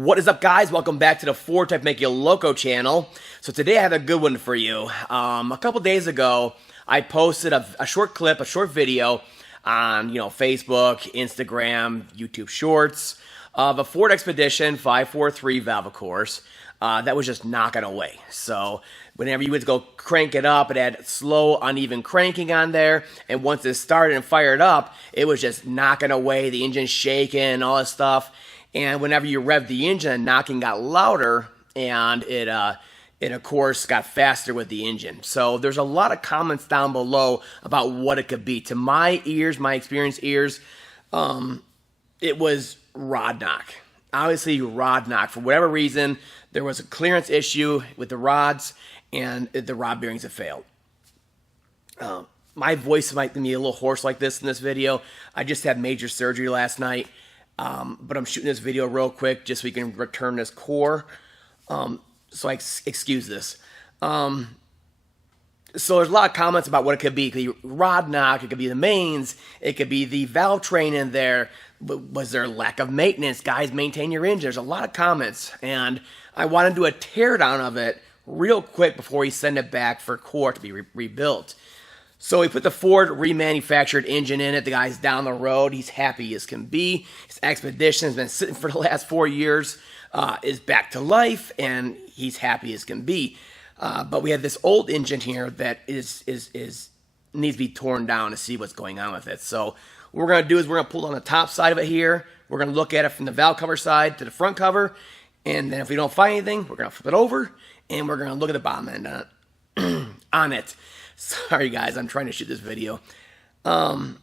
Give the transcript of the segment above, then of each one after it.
What is up, guys? Welcome back to the FordTechMakuloco channel. So today I have a good one for you. A couple days ago, I posted a short clip, a short video on Facebook, Instagram, YouTube Shorts of a Ford Expedition 543 valve, of course, that was just knocking away. So whenever you would go crank it up, it had slow, uneven cranking on there, and once it started and fired up, it was just knocking away, the engine shaking and all this stuff. And whenever you rev the engine, the knocking got louder, and it of course got faster with the engine. So there's a lot of comments down below about what it could be. To my ears, my experienced ears, it was rod knock. Obviously rod knock. For whatever reason, there was a clearance issue with the rods, and the rod bearings have failed. My voice might be a little hoarse like this in this video. I just had major surgery last night. But I'm shooting this video real quick just so we can return this core. So excuse this. So there's a lot of comments about what it could be. It could be rod knock, it could be the mains, it could be the valve train in there. Was there lack of maintenance? Guys, maintain your engine. There's a lot of comments, and I want to do a teardown of it real quick before we send it back for core to be rebuilt. So we put the Ford remanufactured engine in it. The guy's down the road. He's happy as can be. His Expedition has been sitting for the last 4 years, is back to life, and he's happy as can be. But we have this old engine here that needs to be torn down to see what's going on with it. So what we're going to do is we're going to pull on the top side of it here. We're going to look at it from the valve cover side to the front cover, and then if we don't find anything, we're going to flip it over, and we're going to look at the bottom end on it. Sorry, guys, I'm trying to shoot this video. And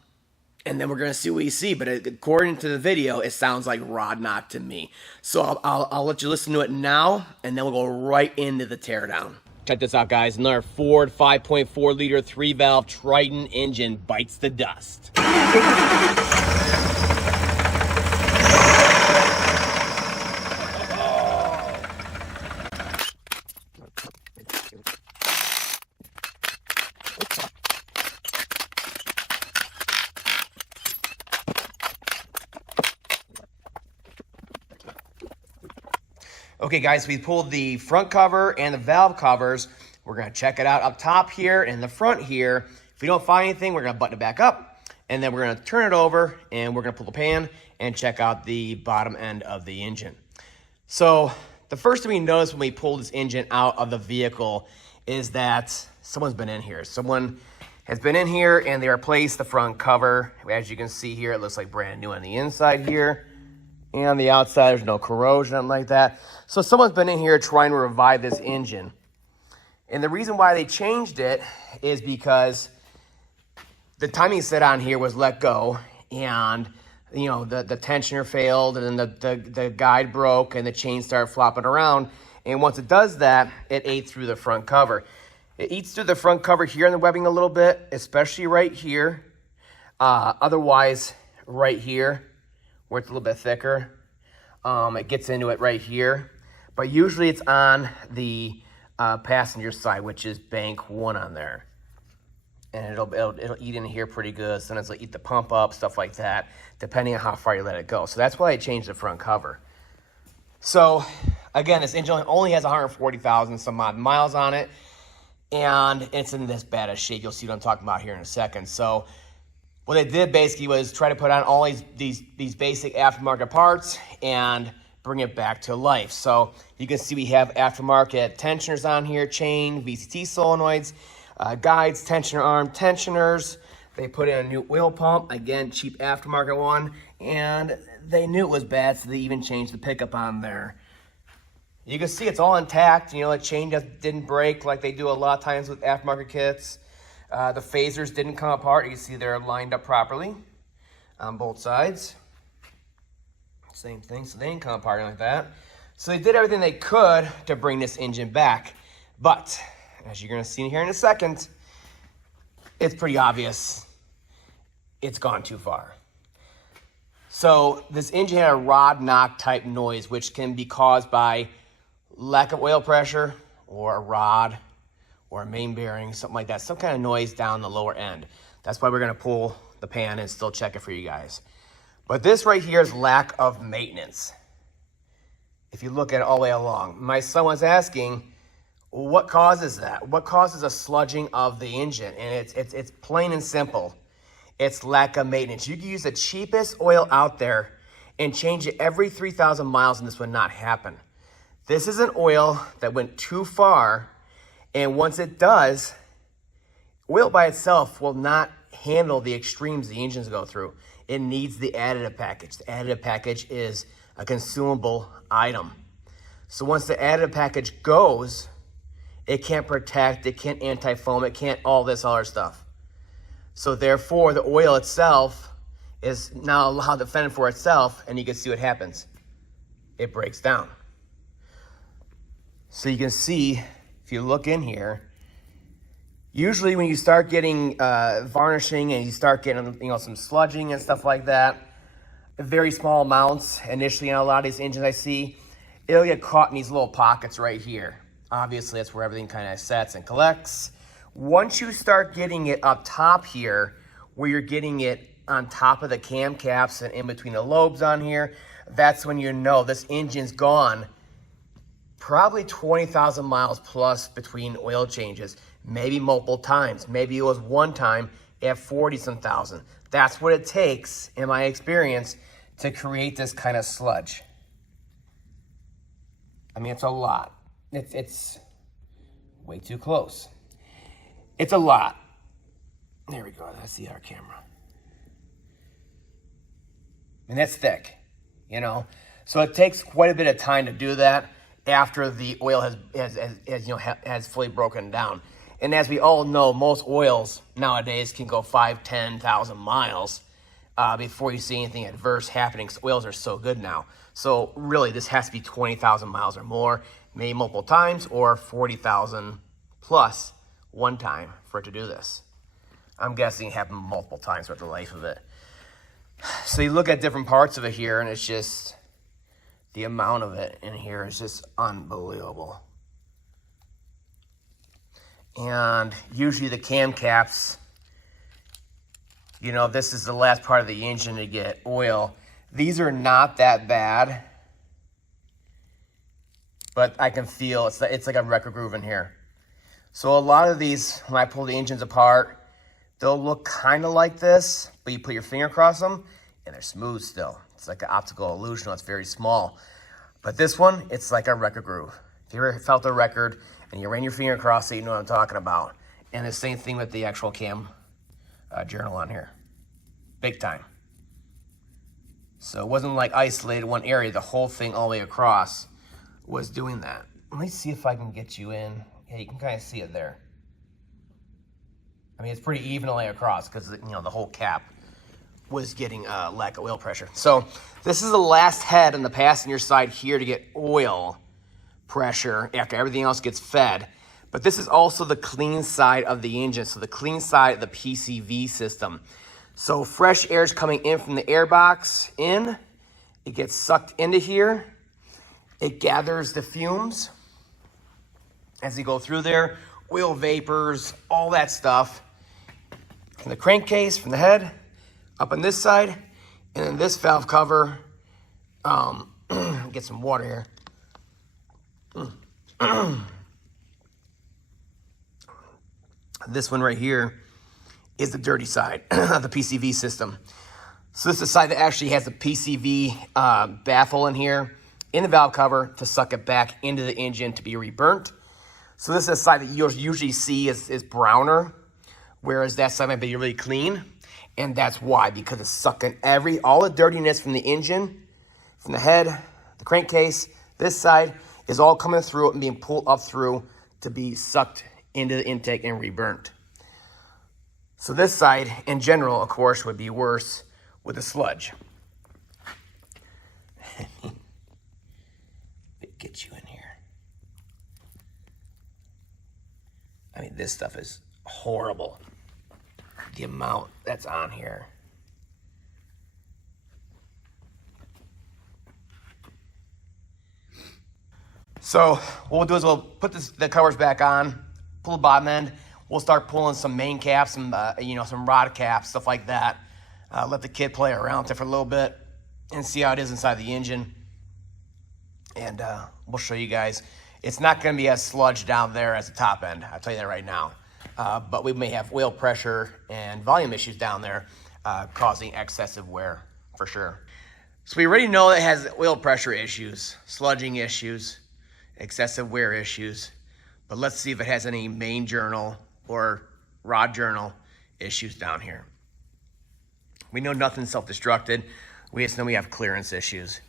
then we're going to see what we see. But according to the video, it sounds like rod knock to me. So I'll let you listen to it now, and then we'll go right into the teardown. Check this out, guys. Another Ford 5.4 liter 3-valve Triton engine bites the dust. Okay, guys, we pulled the front cover and the valve covers. We're going to check it out up top here and in the front here. If we don't find anything, we're going to button it back up, and then we're going to turn it over, and we're going to pull the pan and check out the bottom end of the engine. So the first thing we notice when we pull this engine out of the vehicle is that someone's been in here. Someone has been in here, and they replaced the front cover. As you can see here, it looks like brand new on the inside here. And on the outside, there's no corrosion, nothing like that. So someone's been in here trying to revive this engine. And the reason why they changed it is because the timing set on here was let go, and the tensioner failed, and then the guide broke, and the chain started flopping around. And once it does that, it ate through the front cover. It eats through the front cover here in the webbing a little bit, especially right here. Otherwise, right here, where it's a little bit thicker, it gets into it right here. But usually it's on the passenger side, which is bank 1 on there. And it'll eat in here pretty good. Sometimes it'll eat the pump up, stuff like that, depending on how far you let it go. So that's why I changed the front cover. So again, this engine only has 140,000 some odd miles on it, and it's in this bad a shape. You'll see what I'm talking about here in a second. So what they did basically was try to put on all these basic aftermarket parts and bring it back to life. So you can see we have aftermarket tensioners on here, chain, VCT solenoids, guides, tensioner arm, tensioners. They put in a new oil pump, again, cheap aftermarket one, and they knew it was bad, so they even changed the pickup on there. You can see it's all intact. The chain just didn't break like they do a lot of times with aftermarket kits. The phasers didn't come apart. You can see they're lined up properly on both sides. Same thing, so they didn't come apart like that. So they did everything they could to bring this engine back. But, as you're going to see here in a second, it's pretty obvious it's gone too far. So this engine had a rod knock type noise, which can be caused by lack of oil pressure or a rod or a main bearing, something like that, some kind of noise down the lower end. That's why we're going to pull the pan and still check it for you guys. But this right here is lack of maintenance. if you look at it all the way along. My son was asking, what causes that? What causes a sludging of the engine? And it's plain and simple. It's lack of maintenance. You can use the cheapest oil out there and change it every 3,000 miles and this would not happen. This is an oil that went too far, and once it does, oil by itself will not handle the extremes the engines go through. It needs the additive package. The additive package is a consumable item. So once the additive package goes, it can't protect, it can't anti-foam, it can't all this other stuff. So therefore, the oil itself is now allowed to fend for itself, and you can see what happens. It breaks down. So you can see, if you look in here, usually when you start getting varnishing and you start getting some sludging and stuff like that, very small amounts initially on a lot of these engines I see, it'll get caught in these little pockets right here. Obviously, that's where everything kind of sets and collects. Once you start getting it up top here, where you're getting it on top of the cam caps and in between the lobes on here, that's when you know this engine's gone probably 20,000 miles plus between oil changes, maybe multiple times. Maybe it was one time at 40-some thousand. That's what it takes, in my experience, to create this kind of sludge. I mean, it's a lot. It's way too close. It's a lot. There we go. That's the other camera. And that's thick, So it takes quite a bit of time to do that after the oil has fully broken down. And as we all know, most oils nowadays can go 5,000-10,000 miles before you see anything adverse happening. So oils are so good now. So really, this has to be 20,000 miles or more, maybe multiple times, or 40,000 plus one time for it to do this. I'm guessing it happened multiple times throughout the life of it. So you look at different parts of it here, and it's just, the amount of it in here is just unbelievable. And usually the cam caps, this is the last part of the engine to get oil. These are not that bad, but I can feel it's like a record groove in here. So a lot of these, when I pull the engines apart, they'll look kind of like this, but you put your finger across them and they're smooth still. It's like an optical illusion. It's very small. But this one, it's like a record groove. If you ever felt a record and you ran your finger across it, you know what I'm talking about. And the same thing with the actual cam journal on here. Big time. So it wasn't like isolated one area. The whole thing all the way across was doing that. Let me see if I can get you in. Yeah, you can kind of see it there. I mean, it's pretty even all the way across because, the whole cap was getting lack of oil pressure. So this is the last head on the passenger side here to get oil pressure after everything else gets fed. But this is also the clean side of the engine. So the clean side of the PCV system. So fresh air is coming in from the air box in. It gets sucked into here. It gathers the fumes as you go through there. Oil vapors, all that stuff. From the crankcase, from the head, up on this side. And then this valve cover, get some water here. This one right here is the dirty side of the PCV system. So this is the side that actually has the PCV baffle in here, in the valve cover, to suck it back into the engine to be reburnt. So this is the side that you'll usually see is browner, whereas that side might be really clean. And that's why, because it's sucking all the dirtiness from the engine, from the head, the crankcase, this side is all coming through and being pulled up through to be sucked into the intake and reburnt. So this side, in general, of course, would be worse with the sludge. Get you in here. I mean, this stuff is horrible. The amount that's on here. So what we'll do is we'll put the covers back on, pull the bottom end. We'll start pulling some main caps, some rod caps, stuff like that. Let the kid play around with it for a little bit and see how it is inside the engine. And we'll show you guys. It's not going to be as sludge down there as the top end. I'll tell you that right now. But we may have oil pressure and volume issues down there causing excessive wear for sure. So we already know it has oil pressure issues, sludging issues, excessive wear issues. But let's see if it has any main journal or rod journal issues down here. We know nothing's self-destructed. We just know we have clearance issues.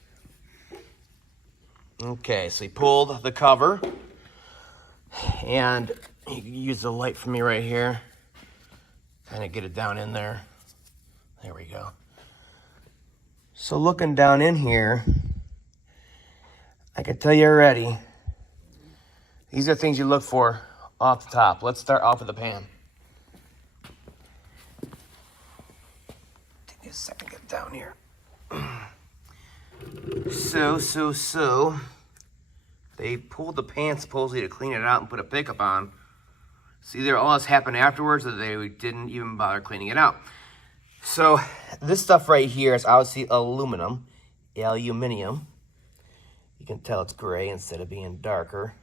Okay, so he pulled the cover, and you can use the light for me right here. Kind of get it down in there. There we go. So looking down in here, I can tell you already, these are things you look for off the top. Let's start off with the pan. Take me a second to get down here. So, they pulled the pan supposedly to clean it out and put a pickup on. So either all this happened afterwards or they didn't even bother cleaning it out. So this stuff right here is obviously aluminum. You can tell it's gray instead of being darker.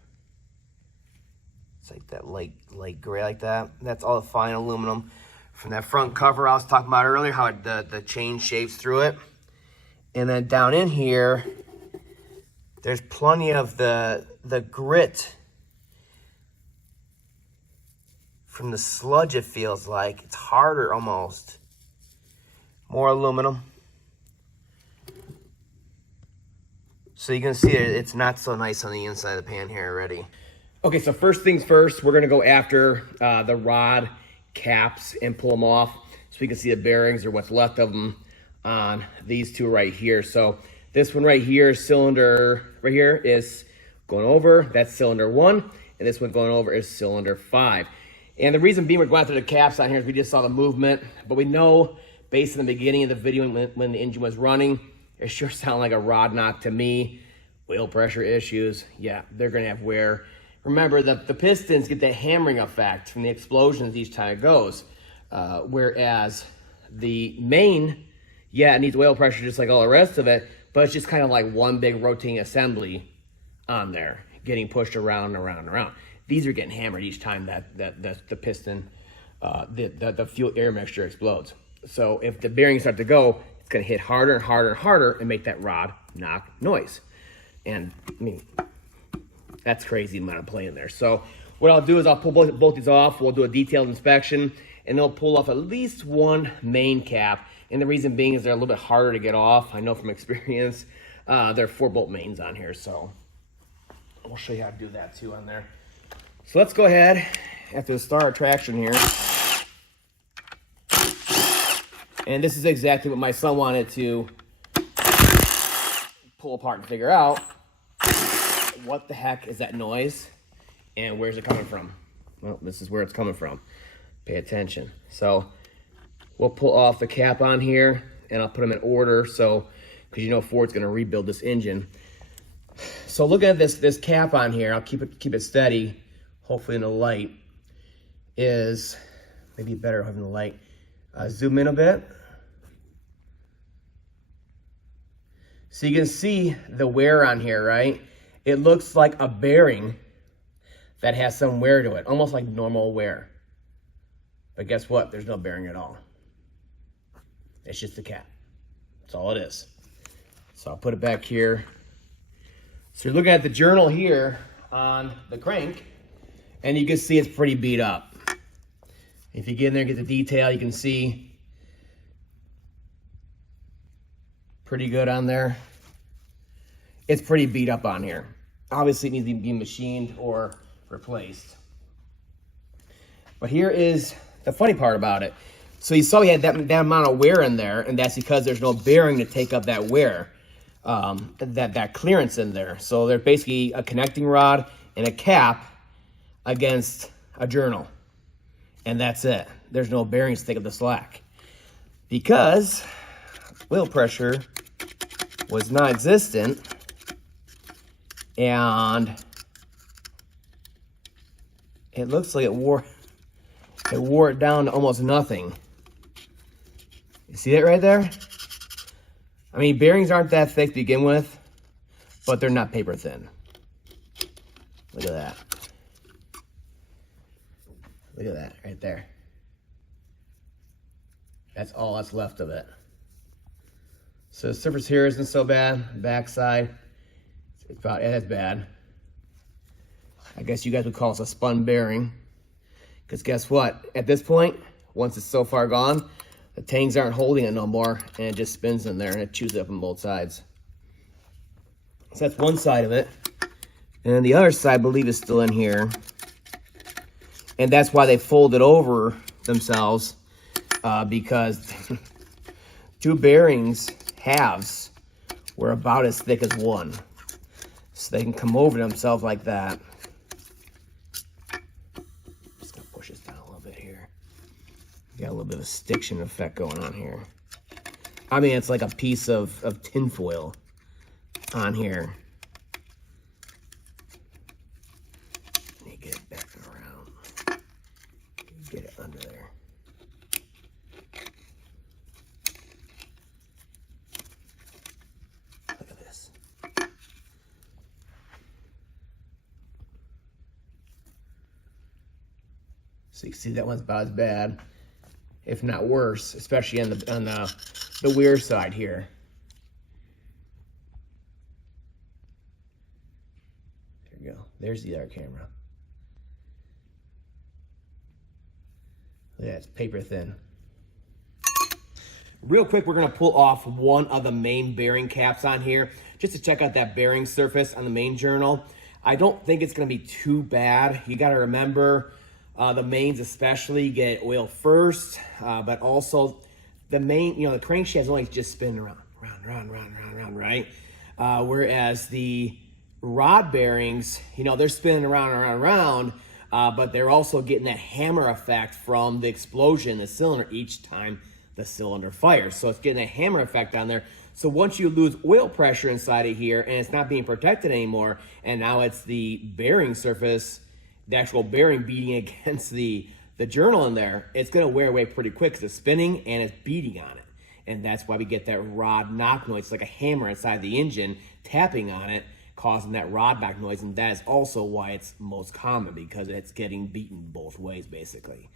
It's like that light gray like that. That's all the fine aluminum from that front cover I was talking about earlier, how the chain shapes through it. And then down in here, there's plenty of the grit from the sludge, it feels like. It's harder almost. More aluminum. So you can see it's not so nice on the inside of the pan here already. Okay, so first things first, we're gonna go after the rod caps and pull them off so we can see the bearings or what's left of them on these two right here. So this one right here, cylinder right here is going over, that's cylinder 1, and this one going over is cylinder 5. And the reason being we're going after the caps on here is we just saw the movement, but we know based on the beginning of the video when the engine was running, it sure sounded like a rod knock to me. Oil pressure issues, yeah, they're gonna have wear. Remember, the pistons get that hammering effect from the explosions each time it goes, whereas the main, yeah, it needs oil pressure just like all the rest of it, but it's just kind of like one big rotating assembly on there, getting pushed around and around and around. These are getting hammered each time that the piston, the fuel air mixture explodes. So if the bearings start to go, it's gonna hit harder and harder and harder and make that rod knock noise. And I mean, that's crazy amount of play in there. So what I'll do is I'll pull both these off. We'll do a detailed inspection, and they'll pull off at least one main cap. And the reason being is they're a little bit harder to get off. I know from experience. There are 4-bolt mains on here, so we'll show you how to do that too on there. So let's go ahead after the start traction here. And this is exactly what my son wanted to pull apart and figure out. What the heck is that noise? And where's it coming from? Well, this is where it's coming from. Pay attention. So we'll pull off the cap on here and I'll put them in order. So, because you know Ford's gonna rebuild this engine. So looking at this cap on here, I'll keep it steady, hopefully in the light, is maybe better having the light. Zoom in a bit. So you can see the wear on here, right? It looks like a bearing that has some wear to it, almost like normal wear. But guess what? There's no bearing at all. It's just a cap. That's all it is. So I'll put it back here. So you're looking at the journal here on the crank, and you can see it's pretty beat up. If you get in there and get the detail, you can see pretty good on there. It's pretty beat up on here. Obviously, it needs to be machined or replaced. But here is the funny part about it. So you saw we had that amount of wear in there, and that's because there's no bearing to take up that wear, that clearance in there. So they're basically a connecting rod and a cap against a journal. And that's it. There's no bearings to take up the slack. Because oil pressure was non-existent, and it looks like it wore it down to almost nothing. You see that right there? I mean, bearings aren't that thick to begin with, but they're not paper thin. Look at that. Look at that right there. That's all that's left of it. So the surface here isn't so bad. Backside, it's about as bad. I guess you guys would call this a spun bearing. Because guess what? At this point, once it's so far gone, the tangs aren't holding it no more, and it just spins in there and it chews it up on both sides. So that's one side of it. And then the other side, I believe, is still in here. And that's why they folded over themselves, because two bearings, halves, were about as thick as one. So they can come over themselves like that. Just gonna push this down a little bit here. Got a little bit of a stiction effect going on here. I mean, it's like a piece of tinfoil on here. Get it back around. Get it under there. Look at this. So you can see that one's about as bad, if not worse, especially on the weir side here. There you go. There's the other camera. Yeah, it's paper thin. Real quick, we're gonna pull off one of the main bearing caps on here, just to check out that bearing surface on the main journal. I don't think it's gonna be too bad. You gotta remember, the mains especially get oil first, but also the main, the crankshaft is only just spinning around, right? Whereas the rod bearings, they're spinning around, but they're also getting that hammer effect from the explosion in the cylinder each time the cylinder fires. So it's getting a hammer effect on there. So once you lose oil pressure inside of here and it's not being protected anymore, and now it's the bearing surface, the actual bearing beating against the journal in there, it's gonna wear away pretty quick because it's spinning and it's beating on it. And that's why we get that rod knock noise. It's like a hammer inside the engine tapping on it, causing that rod knock noise, and that is also why it's most common, because it's getting beaten both ways, basically.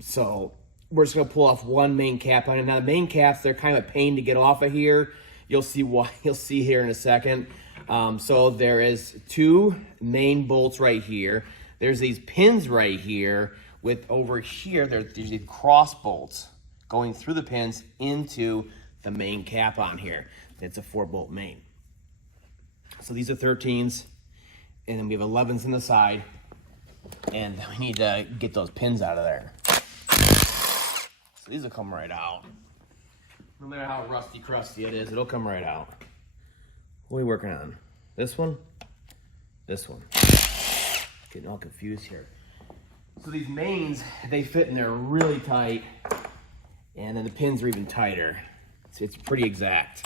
So we're just gonna pull off one main cap on it. Now the main caps, they're kind of a pain to get off of here. You'll see why. You'll see here in a second. So there is two main bolts right here. There's these pins right here. With over here, there's these cross bolts going through the pins into the main cap on here. It's a 4-bolt main. So these are 13s, and then we have 11s on the side, and we need to get those pins out of there. So these will come right out. No matter how rusty crusty it is, it'll come right out. What are we working on? This one? This one. Getting all confused here. So these mains, they fit in there really tight, and then the pins are even tighter. So it's pretty exact.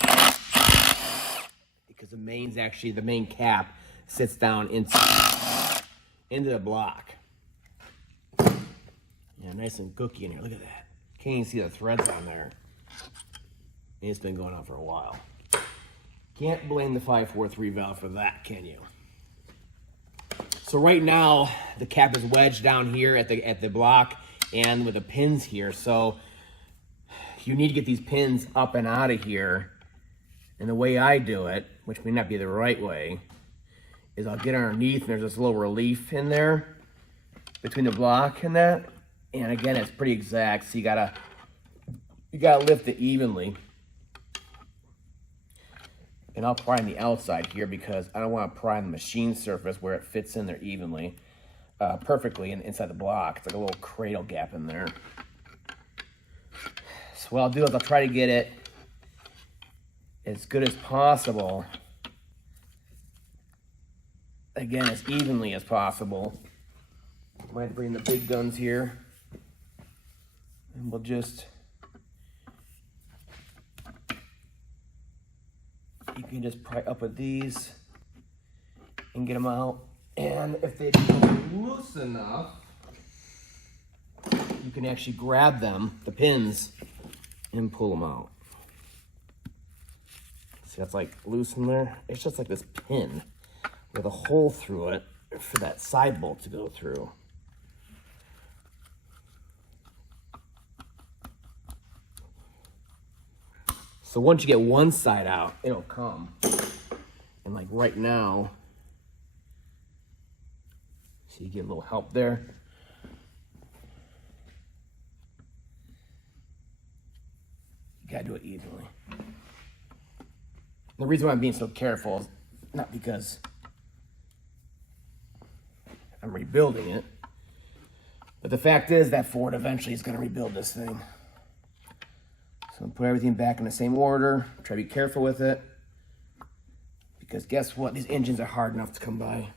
Because the mains actually, the main cap sits down into the block. Yeah, nice and gooky in here. Look at that. Can't even see the threads on there. And it's been going on for a while. Can't blame the 543 valve for that, can you? So right now, the cap is wedged down here at the block and with the pins here. So you need to get these pins up and out of here. And the way I do it, which may not be the right way, is I'll get underneath and there's this little relief in there between the block and that. And again, it's pretty exact, so you gotta lift it evenly. And I'll prime the outside here because I don't want to prime the machine surface where it fits in there evenly, perfectly inside the block. It's like a little cradle gap in there. So what I'll do is I'll try to get it as good as possible. Again, as evenly as possible. I might bring the big guns here. And we'll just, you can just pry up with these and get them out. And if they become loose enough, you can actually grab them, the pins, and pull them out. See, that's like loose in there. It's just like this pin with a hole through it for that side bolt to go through. So once you get one side out, it'll come. And like right now, so you get a little help there. You gotta do it evenly. The reason why I'm being so careful is not because I'm rebuilding it, but the fact is that Ford eventually is gonna rebuild this thing. So put everything back in the same order. Try to be careful with it. Because guess what? These engines are hard enough to come by.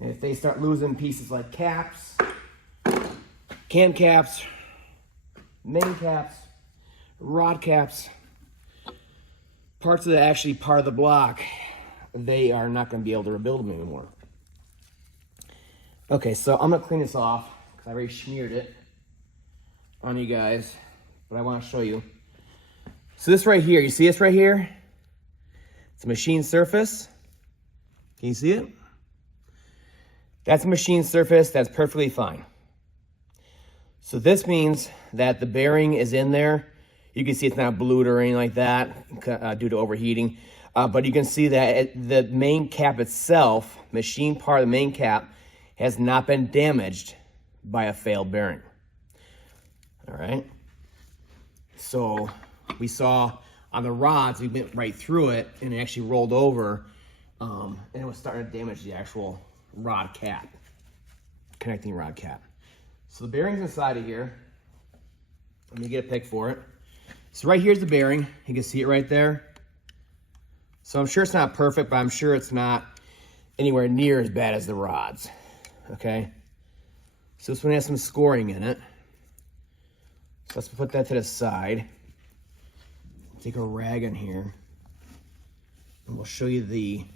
And if they start losing pieces like caps, cam caps, main caps, rod caps, parts of the actually part of the block, they are not going to be able to rebuild them anymore. Okay, so I'm going to clean this off because I already smeared it on you guys, but I want to show you. So this right here, you see this right here? It's a machine surface. Can you see it? That's a machine surface, that's perfectly fine. So this means that the bearing is in there. You can see it's not blued or anything like that due to overheating. But you can see that the main cap itself, machine part of the main cap, has not been damaged by a failed bearing. All right. So we saw on the rods, we went right through it and it actually rolled over and it was starting to damage the actual rod cap, connecting rod cap. So the bearing's inside of here. Let me get a pic for it. So right here's the bearing. You can see it right there. So I'm sure it's not perfect, but I'm sure it's not anywhere near as bad as the rods. Okay. So this one has some scoring in it. So let's put that to the side. Take a rag in here. And we'll show you the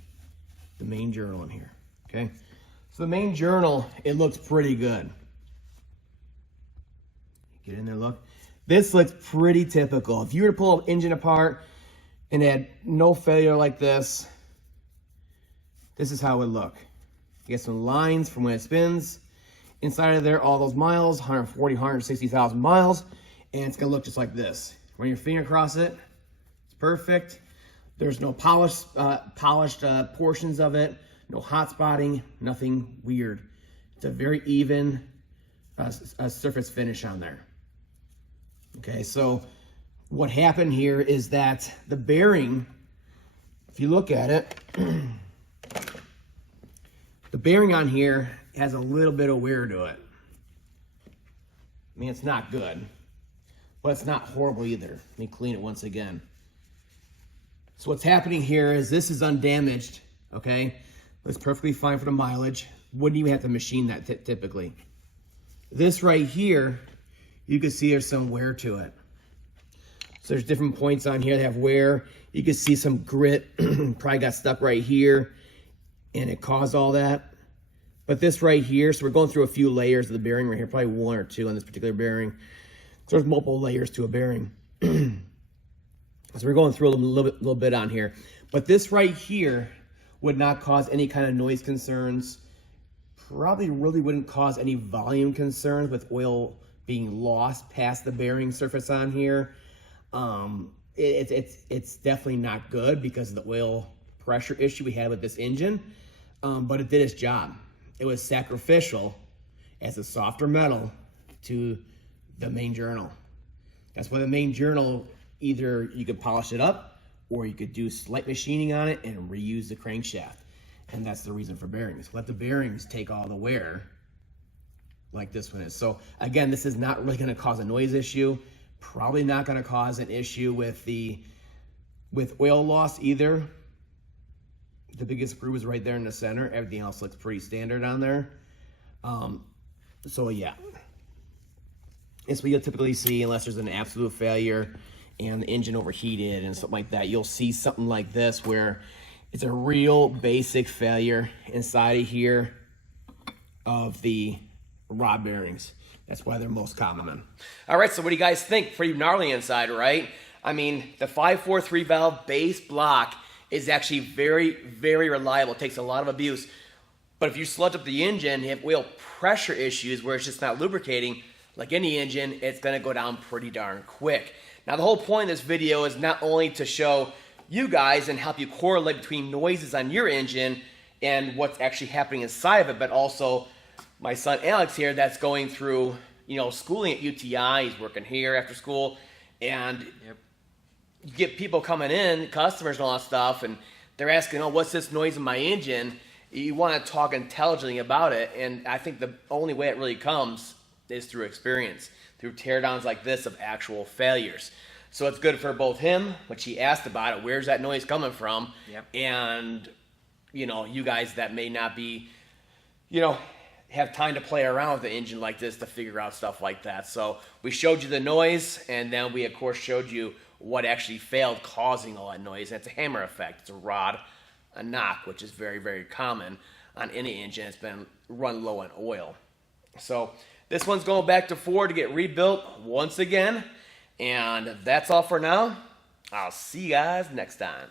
main journal in here. Okay. So the main journal, it looks pretty good. Get in there, look. This looks pretty typical. If you were to pull an engine apart and it had no failure like this, this is how it would look. You get some lines from when it spins. Inside of there, all those miles, 140, 160,000 miles, and it's gonna look just like this. Run your finger across it, it's perfect. There's no polished portions of it, no hot spotting, nothing weird. It's a very even surface finish on there. Okay, so what happened here is that the bearing, if you look at it, the bearing on here has a little bit of wear to it. I mean, it's not good, but it's not horrible either. Let me clean it once again. So what's happening here is this is undamaged, okay? It's perfectly fine for the mileage. Wouldn't even have to machine that typically. This right here, you can see there's some wear to it. So there's different points on here that have wear. You can see some grit, probably got stuck right here, and it caused all that. But this right here, so we're going through a few layers of the bearing right here, probably one or two on this particular bearing. So there's multiple layers to a bearing. So we're going through a little bit on here. But this right here would not cause any kind of noise concerns. Probably really wouldn't cause any volume concerns with oil being lost past the bearing surface on here. It's definitely not good because of the oil pressure issue we had with this engine. But it did its job. It was sacrificial as a softer metal to the main journal. That's why the main journal, either you could polish it up or you could do slight machining on it and reuse the crankshaft. And that's the reason for bearings. Let the bearings take all the wear like this one is. So again, this is not really going to cause a noise issue. Probably not going to cause an issue with oil loss either. The biggest screw is right there in the center. Everything else looks pretty standard on there. So yeah, it's what you'll typically see unless there's an absolute failure and the engine overheated and something like that. You'll see something like this where it's a real basic failure inside of here of the rod bearings. That's why they're most common. All right, so what do you guys think? Pretty gnarly inside, right? I mean, the 543 valve base block is actually very, very reliable. It takes a lot of abuse. But if you sludge up the engine, you have oil pressure issues where it's just not lubricating, like any engine, it's gonna go down pretty darn quick. Now, the whole point of this video is not only to show you guys and help you correlate between noises on your engine and what's actually happening inside of it, but also my son Alex here that's going through, schooling at UTI. He's working here after school, and you get people coming in, customers and all that stuff, and they're asking, what's this noise in my engine? You want to talk intelligently about it, and I think the only way it really comes is through experience, through teardowns like this of actual failures. So it's good for both him, which he asked about it, where's that noise coming from, and you guys that may not be, have time to play around with the engine like this to figure out stuff like that. So we showed you the noise, and then we of course showed you what actually failed causing all that noise. And it's a hammer effect. It's a rod, a knock, which is very, very common on any engine that's been run low on oil. So this one's going back to Ford to get rebuilt once again. And that's all for now. I'll see you guys next time.